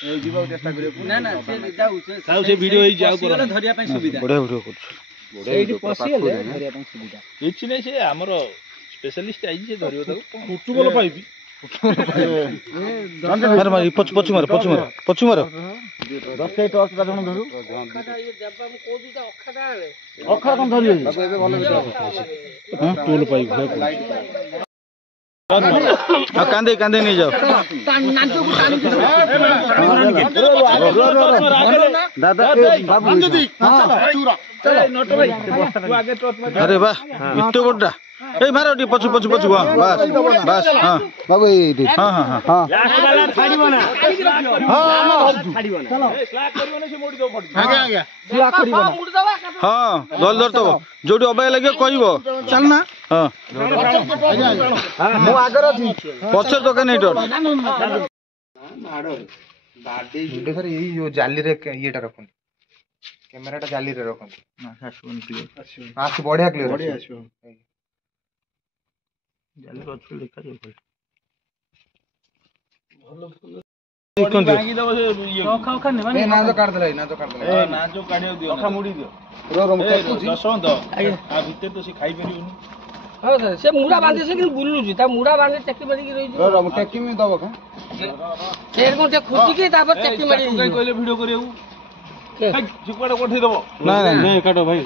ଯିବାକୁ ଚେଷ୍ଟା କରିବ ନା ନା ସେ ଯାଉ ସେ ଭିଡିଓ ହେଇ ଯାଉ ଧରିବା ପାଇଁ ସୁବିଧା ବଢିଆ ଭିଡିଓ କରୁଛୁ ଏଇଠି ପଶିଗଲେ ଧରିବା ପାଇଁ ସୁବିଧା କିଛି ନାହିଁ ସେ ଆମର ସ୍ପେଶାଲିଷ୍ଟ ଆଇଛି ସେ ଧରିବ ତାକୁ ଫୁଟବଲ ପାଇବି ପଛୁ ମାର ଦଶଟା ଟର୍ଚ୍ଚ ଟା ଜଣ ଧରୁ ଅଖା କଣ ଧରିବେ ଟୁଲ ପାଇବି କାନ୍ଦେ ନେଇଯାଅ अरे वाह इतने बड़ा ए मारो टी पछु पछु पछु हां बस बस हां बाबू ए हां हां हां लास्ट वाला छाड़ीबो ना हां छाड़ीबो ना चलो स्लैक करियो ना से मोडी दो फट आगे स्लैक करियो ना हां दल दर तो जोडी अबाय लागे कहइबो चल ना हां मु आगर अछि पछर दुकान एटर माडो बाडी सर यही जो जाली रे येटा रखन कैमरा टा जाली रे रखन ना आसुन क्लियर आसु बढ़िया क्लियर आसु जाली को अच्छे देखा जाय भलो बांगी दबो से ये खा ने माने ना जो काट दले ना जो काढियो दियो खा मुडी दियो रो दसवंत आ भीतर तो से खाई परियोनी हां सर से मुड़ा बांधे से कि बुल्लू जी ता मुड़ा बांधे टेकी मारी की रही रो टेकी में दबो खा फेर को ते खुची के तापर टेकी मारी कहीं कहले वीडियो करियो के झुकड़ा कोठी दबो ना काटो भाई